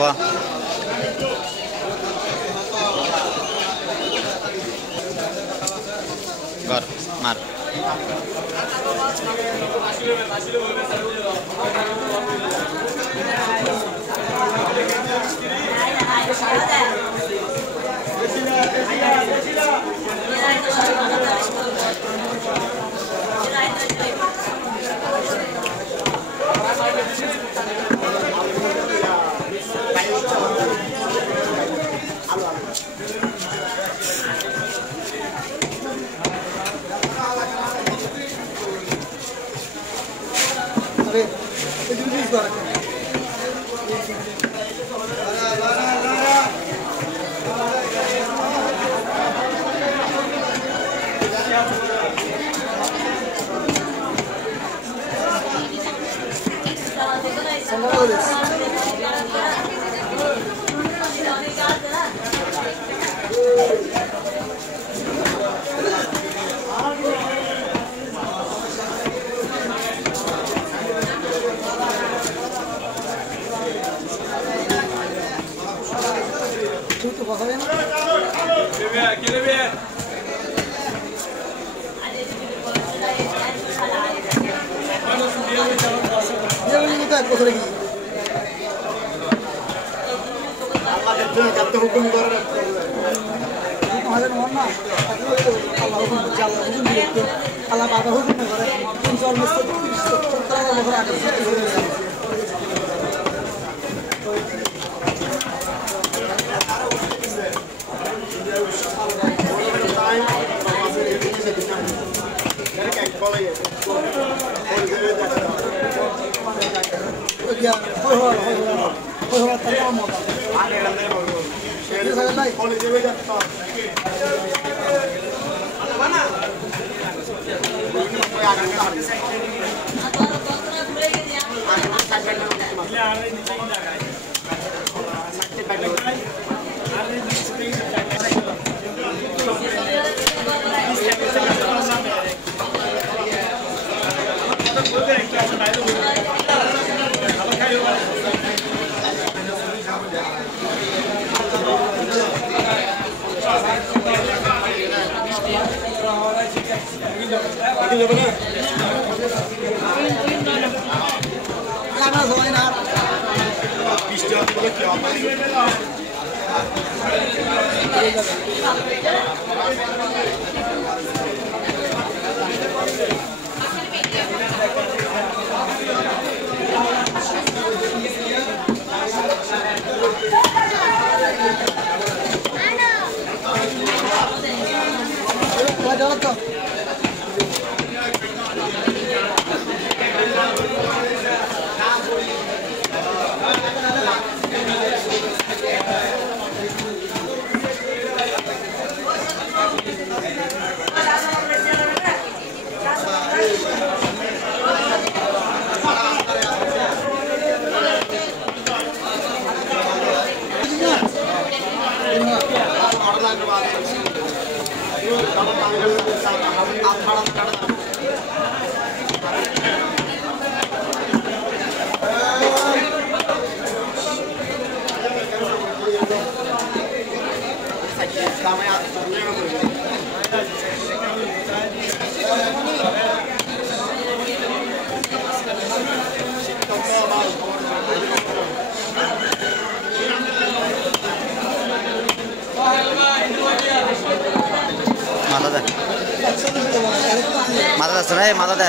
Boa. Agora, mar. अरे ये juice बार तो पता है ना quiere ver ये वाली तो है कोसरे की अल्लाह ने जो करते हुक्म कर रहा है हमारे मन ना अल्लाह हुक्म चल हुक्म दिए अल्लाह बाबा हुक्म करे इंसान में सब तरह का बखरा कर ya juega tan moda eso es la poli debe ya está mana माता दे माता दे सुना है माता दे